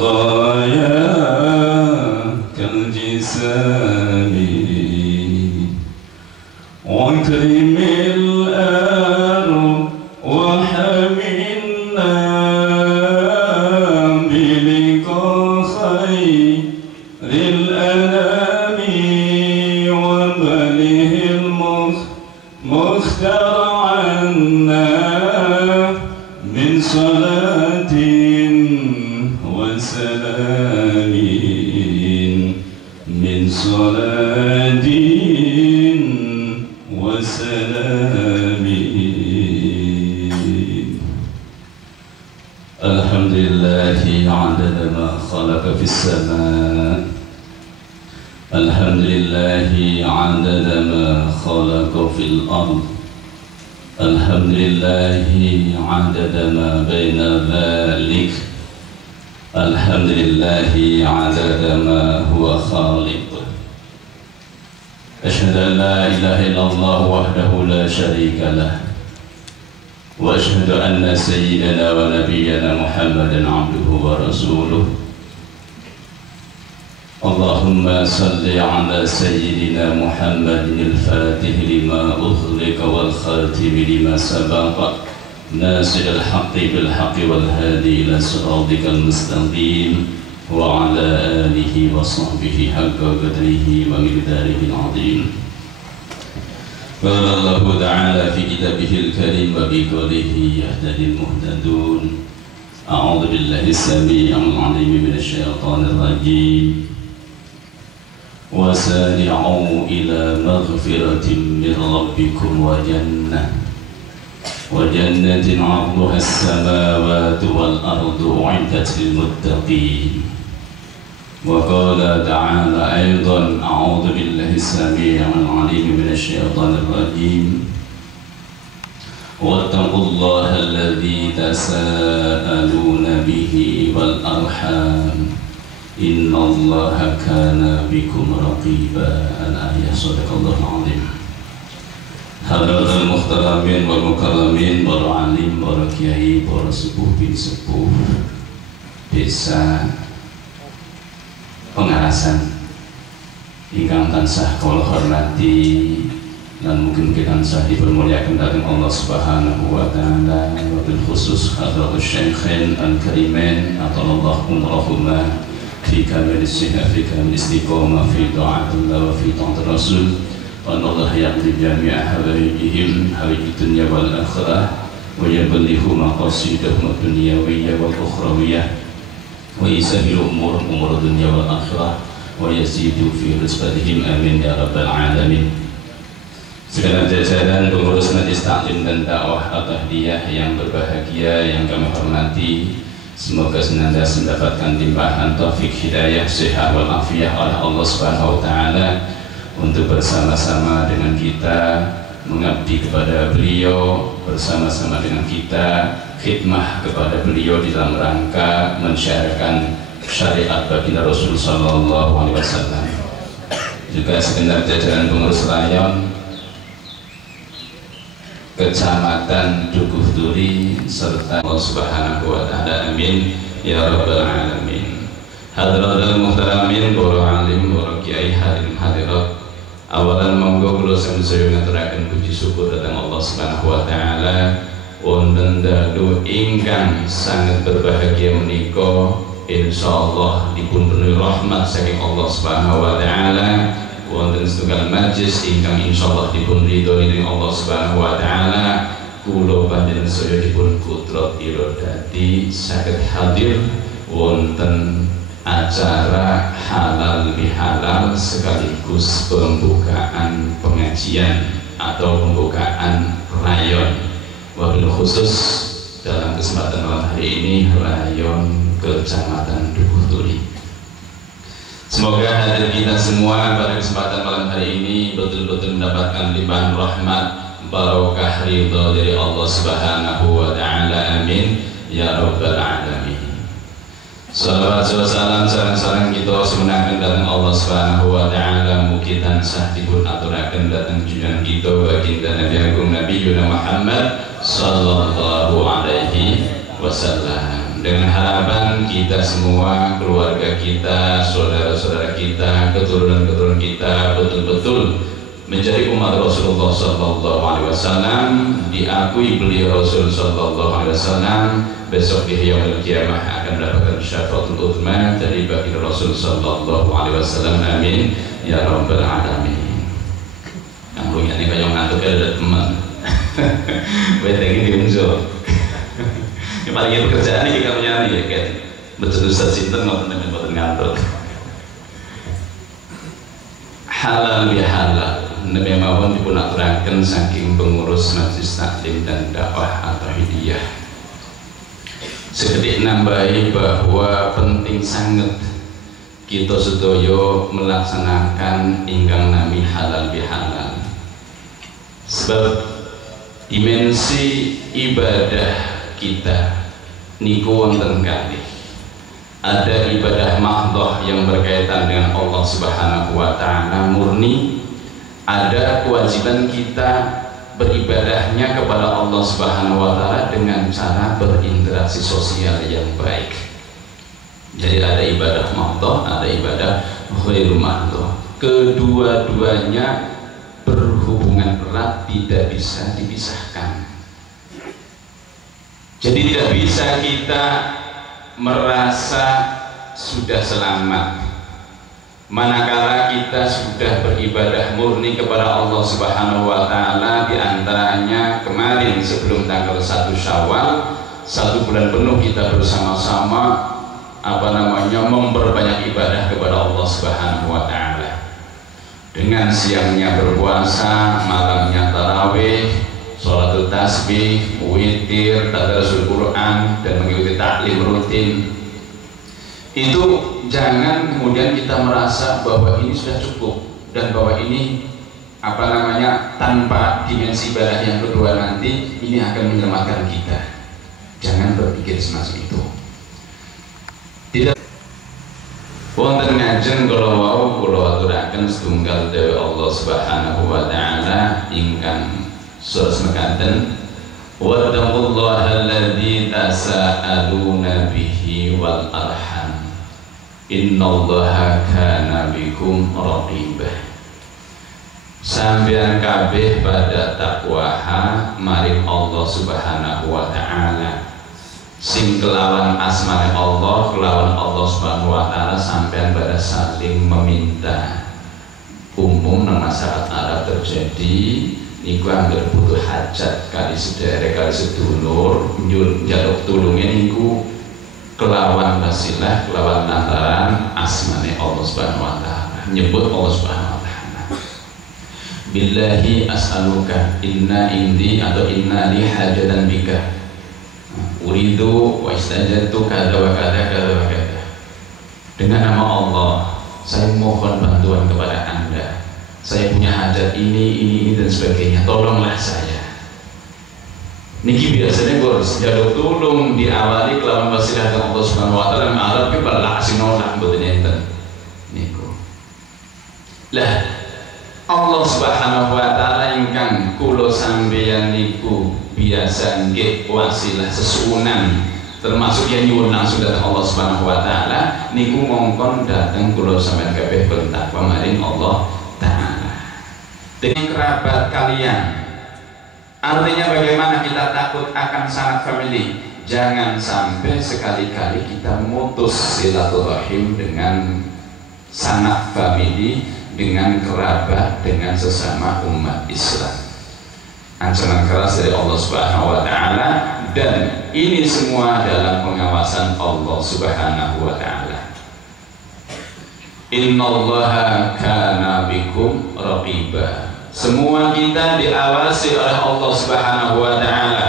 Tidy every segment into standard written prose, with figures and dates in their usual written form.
القضايا كالجسام واكرم الأرواح منا بلقاء خير الأنام وبله المختار عنا من صلاة وسلام من صلاة وسلام. الحمد لله عدد ما خلق في السماء الحمد لله عدد ما خلق في الأرض الحمد لله عدد ما بين ذلك الحمد لله عدد ما هو خالق. أشهد أن لا إله إلا الله وحده لا شريك له وأشهد أن سيدنا ونبينا محمدا عبده ورسوله. اللهم صل على سيدنا محمد الفاتح لما أغلق والخاتم لما سبق ناصر الحق بالحق والهادي إلى صراطك المستقيم وعلى آله وصحبه حق قدره ومقداره العظيم. قال الله تعالى في كتابه الكريم وبقوله يهتدي المهتدون. أعوذ بالله السميع العليم من الشيطان الرجيم. وسارعوا إلى مغفرة من ربكم وجنة عرضها السماوات والأرض أعدت للمتقين. وقال تعالى أيضا أعوذ بالله السميع العليم من الشيطان الرجيم. واتقوا الله الذي تساءلون به والأرحام إن الله كان بكم رقيبا. الآية. صدق الله العظيم. Hadratul muhtaramin wal mukarramin, para alim, para kiai, para sepuh bin sepuh desa Pengarasan ingkang tansah kula hormati dan mungkin kita tansah dipermuliakan dari Allah Subhanahu wa taala, wabil khusus hadratus syaikhin al-karimin atallahu umrahuma fi kamil sihah fi kamil istiqamah fi ta'atillah wa fi ta'atir rasul. وأن الله يقضي جميع حوائجهم حوائج الدنيا والآخرة ويبلغ مقاصدهم الدنيوية والأخروية ويسهل أمور الدنيا والآخرة ويزيد في رزقهم آمين يا رب العالمين. Segenap jajaran pengurus Majelis Taklim dan Dakwah At-Tahdiyah yang berbahagia yang kami hormati, semoga senantiasa mendapatkan limpahan taufik hidayah sehat wal afiyah oleh Allah Subhanahu wa taala untuk bersama-sama dengan kita mengabdi kepada beliau, bersama-sama dengan kita khidmah kepada beliau di dalam rangka mensyiarkan syariat baginda Rasul sallallahu alaihi wasallam. Juga segenap jajaran pengurus rayon Kecamatan Dukuh Duri serta Allah Subhanahu wa taala, amin ya rabbal alamin. Hadratul muhtaramin, para alim, para kiai, hadirin hadirat. Awalan monggo kula sampeyan ngaturaken puji syukur dhateng Allah Subhanahu wa taala wonten dalu ingkang sangat berbahagia menika insyaallah dipun penuhi rahmat saking Allah Subhanahu wa taala wonten setunggal majlis ingkang insyaallah dipun ridhoi dening Allah Subhanahu wa taala. Kula panjenengan sedaya dipun kudrat iradati saged hadir wonten acara halal bihalal sekaligus pembukaan pengajian atau pembukaan rayon, wabil khusus dalam kesempatan malam hari ini rayon Kecamatan Dukuh Duri. Semoga hadir kita semua pada kesempatan malam hari ini betul-betul mendapatkan limpahan rahmat barokah ridha dari Allah Subhanahu wa taala, amin ya rabbal alamin. Salawat wa salam sareng-sareng kita semenaken dhateng Allah Subhanahu wa taala, mugi tansah dipun aturaken dhateng junjungan kita baginda Nabi Agung Nabi Muhammad sallallahu alaihi wasallam. dengan harapan kita semua, keluarga kita, saudara-saudara kita, keturunan-keturunan kita betul-betul menjadi umat Rasulullah Sallallahu Alaihi Wasallam, diakui beliau Rasul Sallallahu Alaihi Wasallam, besok di yaumul kiamah akan mendapatkan syafaatul utsma dari baginda Rasul Sallallahu Alaihi Wasallam. Amin ya rabbal alamin. Yang lu ini kayak ngantuk ada teman. Beda gini muncul. Yang paling pekerjaan ini kamu nyanyi ya kan. Betul Ustaz Sinten ngoten mboten ngantuk. Halal bihalal. Nabi mawon dipun aturaken saking pengurus Majelis Taklim dan Dakwah atau Hidayah. Seketik nambahi bahwa penting sangat kita sedaya melaksanakan ingkang nami halal bihalal. Sebab dimensi ibadah kita niku wonten kalih. Ada ibadah mahdhah yang berkaitan dengan Allah Subhanahu wa taala murni, ada kewajiban kita beribadahnya kepada Allah Subhanahu wa taala dengan cara berinteraksi sosial yang baik. Jadi ada ibadah mahdhah, ada ibadah ghairu mahdhah. Kedua-duanya berhubungan erat, tidak bisa dipisahkan. Jadi tidak bisa kita merasa sudah selamat manakala kita sudah beribadah murni kepada Allah Subhanahu wa taala. Di antaranya kemarin sebelum tanggal 1 Syawal, 1 bulan penuh kita bersama-sama memperbanyak ibadah kepada Allah Subhanahu wa taala. Dengan siangnya berpuasa, malamnya tarawih, sholatul tasbih, witir, tadarrusul Quran, dan mengikuti taklim rutin. Itu jangan kemudian kita merasa bahwa ini sudah cukup dan bahwa ini tanpa dimensi ibadah yang kedua nanti ini akan menyelamatkan kita. Jangan berpikir semacam itu. Tidak. Wonten ngajeng kula wau kula aturaken setunggal dewe Allah Subhanahu wa taala ingkang surah mekaten wattaqullaha alladzi tasaaluna bihi wal arham innallaha kana bikum raqibah. Sampeyan kabeh pada takwaha maring Allah Subhanahu wa taala, sing kelawan asmane Allah, kelawan Allah Subhanahu wa taala sampean pada saling meminta. Umum nang masyarakat Arab terjadi niku anggere butuh hajat kali sedherek kali sedulur njaluk tulunge niku kelawan wasilah, kelawan lantaran asmane Allah Subhanahu wa taala, nyebut Allah Subhanahu wa taala. Billahi as'aluka inna indi atau inna li hajatan bika uridu wa istajatu kada wa kada kada wa kada. Dengan nama Allah saya mohon bantuan kepada Anda, saya punya hajat ini dan sebagainya, tolonglah saya. Niki biasanya gue harus jaduk tulung diawali kelawan wasilah dengan Allah Subhanahu wa taala. Arab ki balak sinolak mboten enten niku. Lah Allah Subhanahu wa taala ingkang kula sampeyan niku biasa nggih wasilah sesunan, termasuk yang nyuwun langsung datang Allah Subhanahu wa taala niku mongkon dateng kula sampeyan kabeh bertakwa maring Allah taala. Dengan kerabat kalian, artinya bagaimana kita takut akan sanak famili. Jangan sampai sekali-kali kita memutus silaturahim dengan sanak famili, dengan kerabat, dengan sesama umat Islam. Ancaman keras dari Allah Subhanahu wa taala, dan ini semua dalam pengawasan Allah Subhanahu wa taala. Innallaha kana bikum raqiba. Semua kita diawasi oleh Allah Subhanahu wa taala.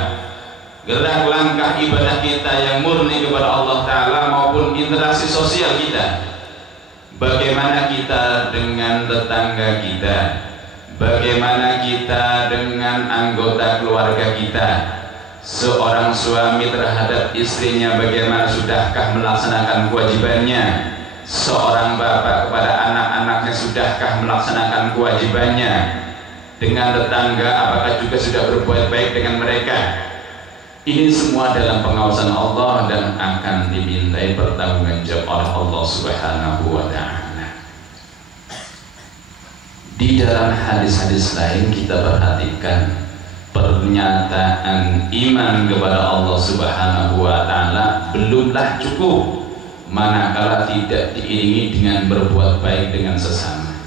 Gerak langkah ibadah kita yang murni kepada Allah taala maupun interaksi sosial kita. Bagaimana kita dengan tetangga kita, bagaimana kita dengan anggota keluarga kita, seorang suami terhadap istrinya bagaimana sudahkah melaksanakan kewajibannya, seorang bapak kepada anak-anaknya sudahkah melaksanakan kewajibannya, dengan tetangga apakah juga sudah berbuat baik dengan mereka. Ini semua dalam pengawasan Allah dan akan dimintai pertanggungjawaban oleh Allah Subhanahu wa Ta'ala. Di dalam hadis-hadis lain kita perhatikan pernyataan iman kepada Allah Subhanahu wa Ta'ala belumlah cukup manakala tidak diiringi dengan berbuat baik dengan sesama.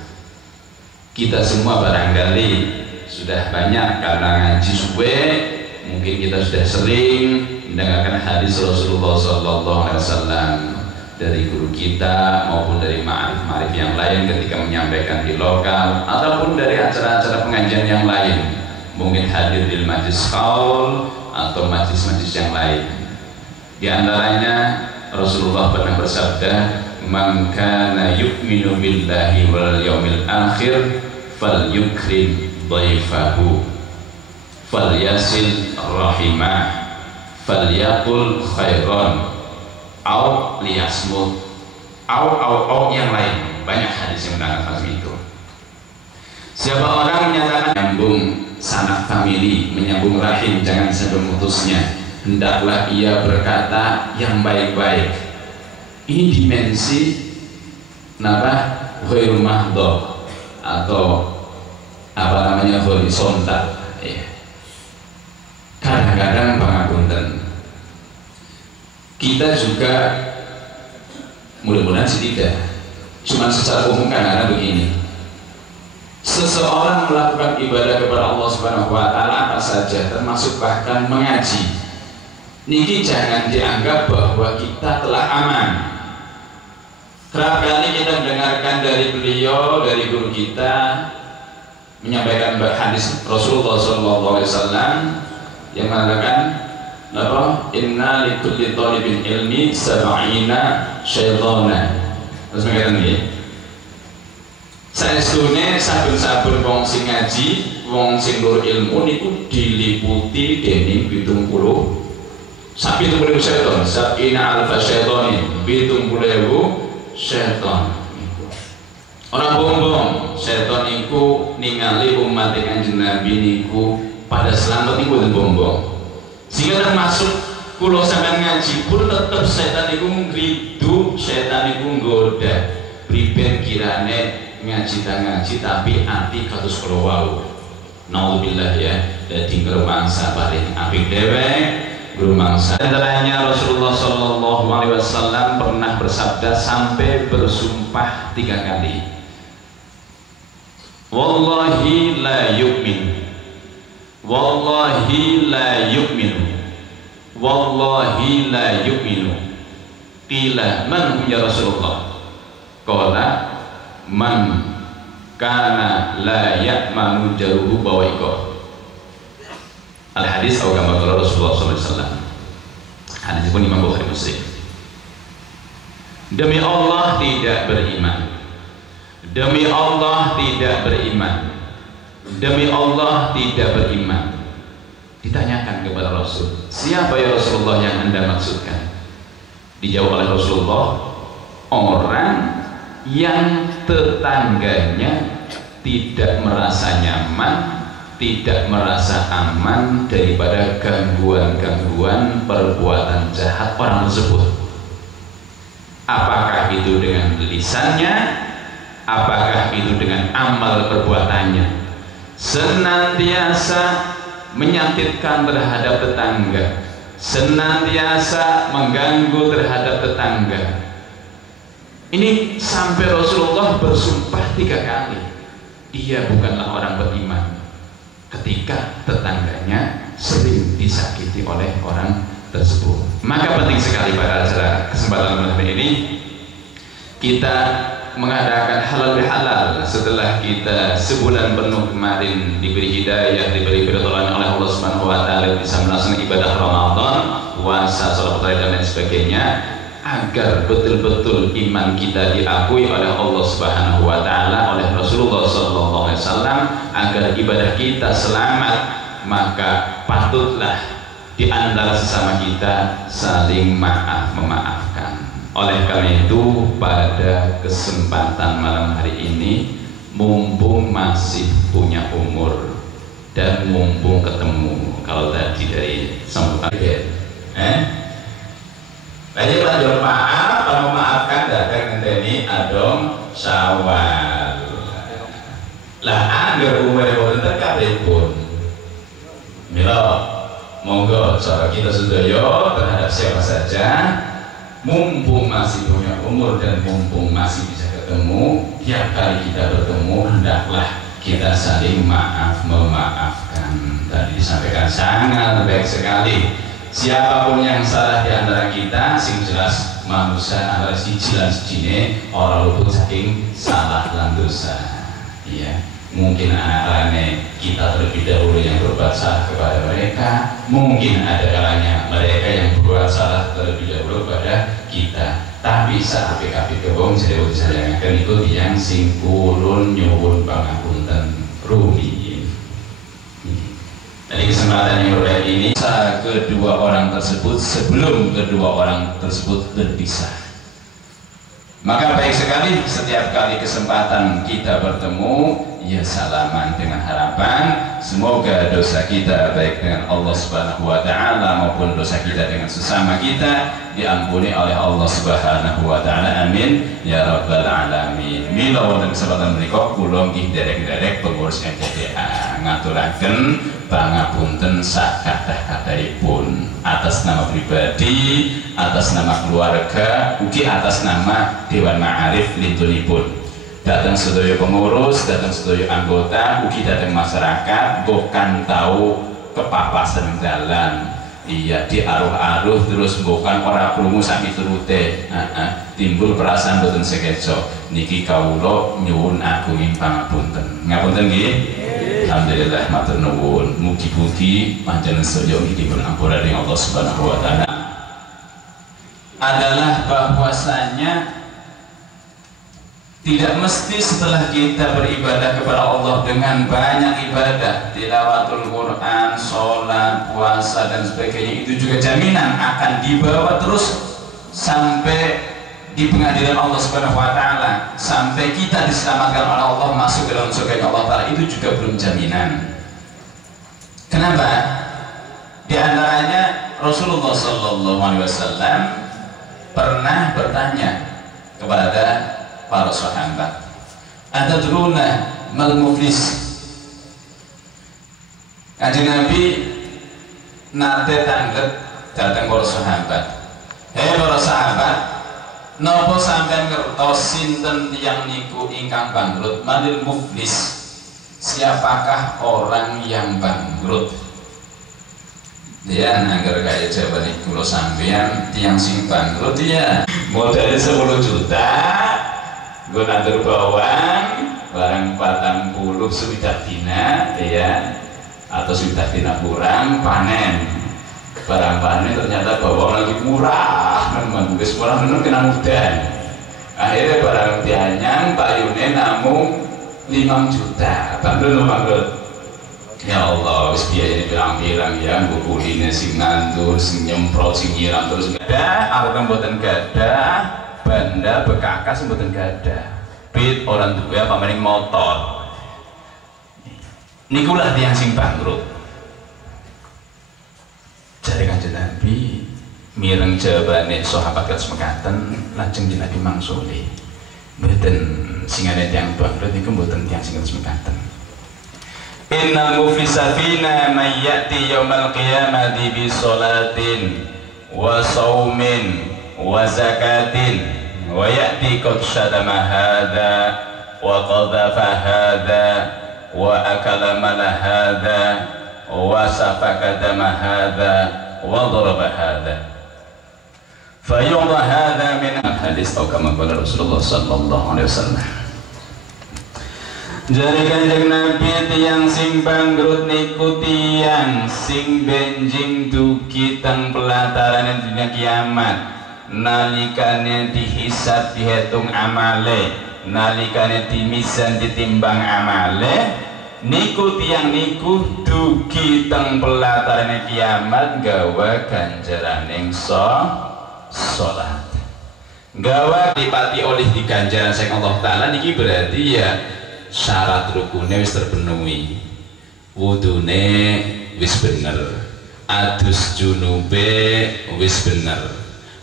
Kita semua barangkali sudah banyak karena ngaji suwe, mungkin kita sudah sering mendengarkan hadis Rasulullah SAW dari guru kita maupun dari ma'arif-ma'arif yang lain ketika menyampaikan di lokal ataupun dari acara-acara pengajian yang lain, mungkin hadir di majlis qaul atau majlis-majlis yang lain. Di antaranya Rasulullah pernah bersabda, "Man kana yu'minu billahi wal yaumil akhir falyukrim dhaifahu falyasil rahimah falyaqul khairan au liyasmut au yang lain." Banyak hadis yang mengatakan itu. Siapa orang menyatakan menyambung sanak famili, menyambung rahim, jangan sampai memutusnya, hendaklah ia berkata yang baik-baik. Ini dimensi ghairul mahdhab atau horizontal. Kadang-kadang pangapunten kita juga, mudah-mudahan sih tidak, cuma secara umum kadang-kadang begini. Seseorang melakukan ibadah kepada Allah Subhanahu wa Ta'ala apa saja, termasuk bahkan mengaji, niki jangan dianggap bahwa kita telah aman. Kerap kali kita mendengarkan dari beliau, dari guru kita menyampaikan hadis Rasulullah SAW yang mengatakan, inna likulli talibin ilmi sab'ina syaitana. Terus mengatakan ini, saestune saben-saben wong sing ngaji, wong sing ndur ilmu niku diliputi dening 70 syaitan, sab'ina alfa syaitani, 70.000 syaitan. Orang bombong syaitan niku ningali umat Kanjeng Nabi niku pada selamat niku boten bombong. Sehingga termasuk kula sampeyan ngaji pun tetep setan niku ngridu, setan niku nggoda. Priben kirane ngaji tapi ati kados kula wau. Nauzubillah ya, dadi ngremangsa paring apik dhewe, ngremangsa. Antaranya Rasulullah SAW pernah bersabda sampai bersumpah 3 kali. Wallahi la yu'min, wallahi la yu'minu, wallahi la yu'minu. Qila man hum ya Rasulullah? Qala man kana la ya'manu jaruhu bawaiko. Al hadis atau kama qala Rasulullah SAW. Hadis pun Imam Bukhari Muslim. Demi Allah tidak beriman, demi Allah tidak beriman, demi Allah tidak beriman. Ditanyakan kepada Rasul, siapa ya Rasulullah yang Anda maksudkan? Dijawab oleh Rasulullah, orang yang tetangganya tidak merasa nyaman, tidak merasa aman daripada gangguan-gangguan perbuatan jahat orang tersebut. Apakah itu dengan lisannya, apakah itu dengan amal perbuatannya? Senantiasa menyakitkan terhadap tetangga, senantiasa mengganggu terhadap tetangga. Ini sampai Rasulullah bersumpah 3 kali ia bukanlah orang beriman ketika tetangganya sering disakiti oleh orang tersebut. Maka penting sekali pada acara kesempatan malam ini kita mengadakan halal bihalal setelah kita sebulan penuh kemarin diberi hidayah, diberi pertolongan oleh Allah Subhanahu wa Ta'ala bisa melaksanakan ibadah Ramadan, puasa, salat tarawih dan lain sebagainya, agar betul-betul iman kita diakui oleh Allah Subhanahu wa Ta'ala, oleh Rasulullah SAW, agar ibadah kita selamat, maka patutlah di antara sesama kita saling memaafkan. Oleh karena itu pada kesempatan malam hari ini, mumpung masih punya umur, dan mumpung ketemu. Kalau tadi dari sambutan Lagi lanjut maaf, kalau memaafkan datang ngenteni adong Syawal. Lah angger umur boten terkabehipun. Mila monggo cara kita sedaya terhadap siapa saja, mumpung masih punya umur dan mumpung masih bisa ketemu, tiap kali kita bertemu hendaklah kita saling maaf memaafkan. Tadi disampaikan sangat baik sekali. Siapapun yang salah di antara kita, sing jelas manusia antara siji lan sijine ora luput saking salah lan dosa. Iya, mungkin anak-anaknya kita terlebih dahulu yang berbuat salah kepada mereka, mungkin ada kalanya mereka yang berbuat salah terlebih dahulu kepada kita. Tapi saat PKP kebong jadi disayangaken itu yang sing kulun nyuwun pangapunten rumiyin. Jadi kesempatan yang berbeda ini kedua orang tersebut sebelum kedua orang tersebut berpisah. Maka baik sekali setiap kali kesempatan kita bertemu, ya salaman dengan harapan semoga dosa kita baik dengan Allah Subhanahu wa taala maupun dosa kita dengan sesama kita diampuni oleh Allah Subhanahu wa taala. Amin ya rabbal alamin. Mila wonten kesempatan menika kula nggih derek-derek pengurus NCDA ngaturaken pangapunten sakathah-kathahipun atas nama pribadi, atas nama keluarga, ugi atas nama Dewan Ma'arif lintunipun. Datang sedaya pengurus, datang sedaya anggota, ugi datang masyarakat, bukan tahu kepapasan jalan. Iya diaruh-aruh terus bukan orang krungu sakit turute. Timbul perasaan boten sekeco. Niki kawula nyuwun agunging pangapunten. Ngapunten nggih. Alhamdulillah matur nuwun. Mugi-mugi panjenengan sedaya dipun ampura dening Allah Subhanahu wa taala. Adalah bahwasanya tidak mesti setelah kita beribadah kepada Allah dengan banyak ibadah, tilawatul Quran, sholat, puasa dan sebagainya, itu juga jaminan akan dibawa terus sampai di pengadilan Allah Subhanahu wa taala, sampai kita diselamatkan oleh Allah masuk ke dalam surga Allah taala, itu juga belum jaminan. Kenapa? Di antaranya Rasulullah SAW pernah bertanya kepada para sahabat, atadruna mal muflis? Kanjeng Nabi nate tanggep datang para sahabat, hei para sahabat, napa sampean ngertos sinten tiyang niku ingkang bangkrut? Manil muflis, siapakah orang yang bangkrut? Ya, agar kaya jawaban iku lho sampean tiyang sing bangkrut ya modalnya 10 juta gue nandur bawang barang 40 suwidak dina ya, atau suwidak dina kurang panen barang panen ternyata bawang lagi murah memang guys murah menurut kena mudan, akhirnya barang dianyang payune namung 5 juta bangkrut. Ya Allah, wis biaya pirang-pirang ya, bukuline sing nandur, sing nyemprot, sing nyiram terus gadah, arep mboten gadah, banda bekakas mboten gadah. Bit orang duwe apa maning motor. Nikulah tiyang sing bangkrut. Jare Kanjeng Nabi mireng jawabane sahabat kados mekaten, lajeng Nabi mangsuli. Mboten sing ana tiyang bangkrut niku mboten tiyang sing kados mekaten. Innal muflisa fina man ya'ti yaumal qiyamati bi sholatin wa shaumin wa zakatin wa ya'ti qad syatama hadza wa qadhafa hadza wa akala mala hadza wa safaka dama hadza wa daraba hadza fa yu'ta hadza min hadis atau kama qala Rasulullah sallallahu alaihi wasallam. Jadi Kanjeng Nabi tiyang sing bangkrut niku tiyang sing benjing dugi teng pelataran dunia kiamat, nalikane dihisab dihitung amale, nalikane dimizan ditimbang amale, niku tiyang niku dugi teng pelataran kiamat gawa ganjaraning sholat, gawa dipati oleh di ganjaran sing Allah Ta'ala niki berarti ya syarat rukunnya wis terpenuhi. wudune wis bener, adus junube wis bener,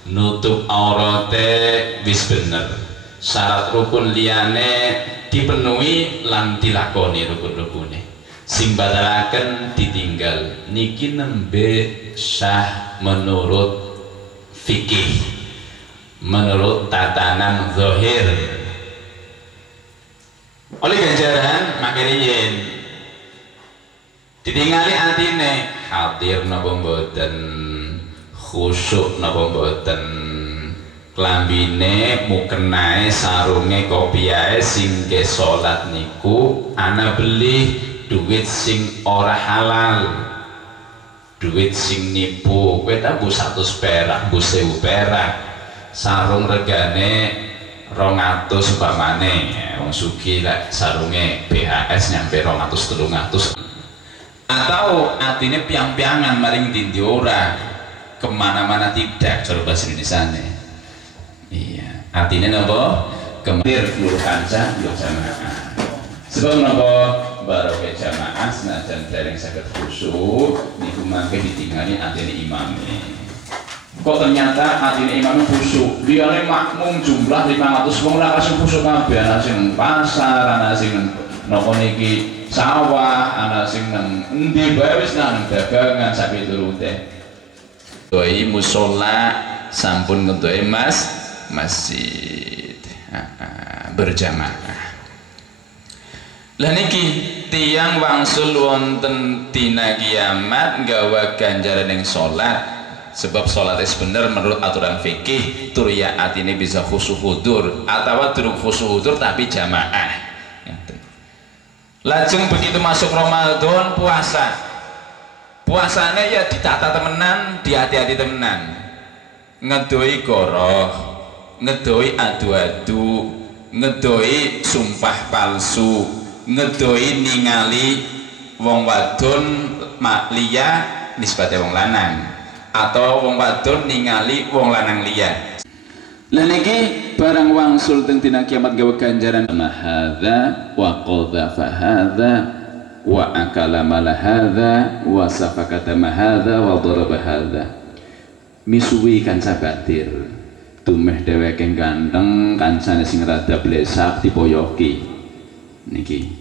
nutup aurate wis bener, syarat rukun liyane dipenuhi lan dilakoni rukun-rukune, sing batalaken ditinggal. Niki nembe sah menurut fikih, menurut tatanan zahir. Oleh ganjaran makene yen ditingali atine khatir napa mboten, khusyuk napa mboten, klambine mukenae sarunge kopiahe sing ke salat niku ana beli duit sing ora halal, duit sing nipu. Kowe tak bu 100 perak, bu 1000 perak, sarung regane 200 umpamane, wong sugih lek sarunge BHS nyampe 200 300. Atau atine piang-piangan maring dindi ora, kemana-mana tidak, cara bahasa Indonesiane. Iya, atine napa? Kemir flu kanca yo jamaah. Sebab napa? Barokah jamaah senajan dereng saged khusyuk niku mangke ditingali atine imame. Kok ternyata atine imame khusyuk, liyane makmum jumlah 500 wong ora kasih khusyuk kabeh, ana sing pasar, ana sing napa niki sawah, ana sing nang endi bae wis nang dagangan sapi turute. Doi musala sampun ngedoi masjid berjamaah. Lah niki tiyang wangsul wonten dina kiamat nggawa ganjaran ing salat. Sebab salat is bener menurut aturan fikih, tur ya atine bisa khusyuk hudur atau durung khusyuk hudur tapi jamaah. Lajeng begitu masuk Ramadan puasa, puasanya ya ditata temenan, dihati-hati temenan, ngedoi goroh, ngedoi adu-adu, ngedoi sumpah palsu, ngedoi ningali wong wadon makliya nisbate wong lanang, atau wong wadon ningali wong lanang liya. Lah niki barang wangsul teng dina kiamat gawe ganjaran hadza wa qadhafa hadza wa akala mala hadza wa safakata ma hadza wa daraba hadza. Misuwi kanca batir, tumeh dheweke ganteng, kancane sing rada blesak dipoyoki. Niki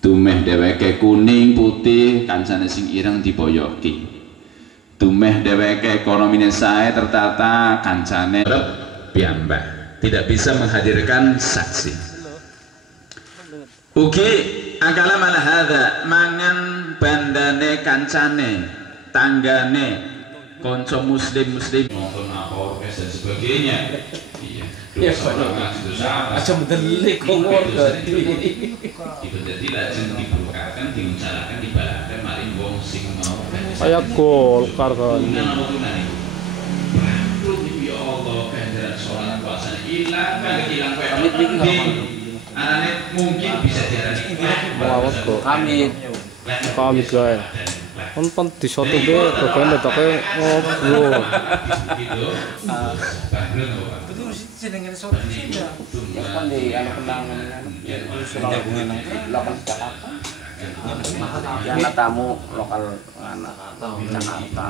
tumeh dheweke kuning putih, kancane sing ireng dipoyoki. Tumeh dheweke ekonomine sae tertata, kancane piyambak, tidak bisa menghadirkan saksi. Ugi akala malah hadza, mangan bandane kancane, tanggane, konco muslim nonton apa dan sebagainya. Iya, aja mendelik ngomong jadi lajeng dibukakan, diuncalakan, dibalakan maring wong sing mau kayak Golkar kan. Allah ganjaran sholat puasa hilang, kagak hilang penting. Anaknya mungkin bisa diarani Amit guys. Kon di soto be doken detoke ngobrol. Jenenge soto Sunda. Ya kan di anu kenangan gabungan nang lokal Jakarta. Anak tamu lokal anak Jakarta.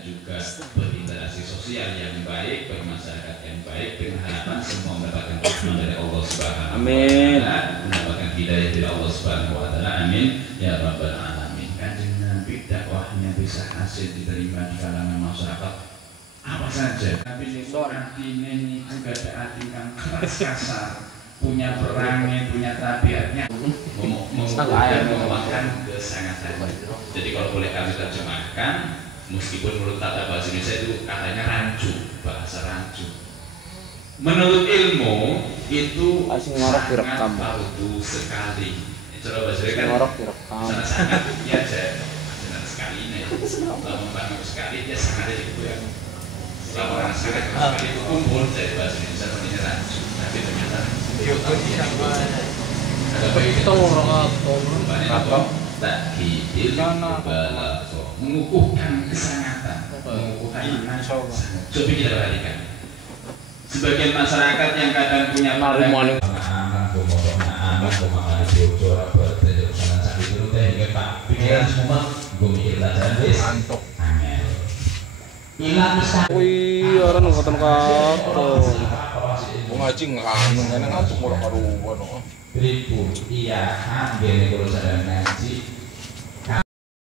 Juga berinteraksi sosial yang baik, bermasyarakat yang baik, dengan harapan semua mendapatkan rahmat dari Allah Subhanahu wa taala, mendapatkan hidayah dari Allah Subhanahu wa taala. Amin ya rabbal alamin. Kanjeng Nabi dakwahnya bisa hasil diterima di kalangan masyarakat apa saja. Tapi artinya ini juga ada arti yang keras kasar, punya perangnya, punya tabiatnya, mengembangkan kesangatannya. Jadi kalau boleh kami terjemahkan, meskipun menurut tata bahasa Indonesia itu katanya rancu, bahasa rancu. Menurut ilmu itu sangat fardu sekali. Coba bahasa kan sangat ya aja, sangat sekali ini. Kalau membangun sekali dia sangat itu ya. Laporan sangat sekali itu kumpul dari bahasa Indonesia namanya rancu. Tapi ternyata ada baik itu apa? Tak hidil balaghah, mengukuhkan kesangatan, mengukuhkan coba kita perhatikan. Sebagian masyarakat yang kadang punya anak Pak pikiran semua gue mikir pelajaran wis antuk angel ilang bisa Wih, orang ngoten katon. Wong ngaji nganu ngene ngantuk ora karuan kok. ribu iya gini kalau sadar ngaji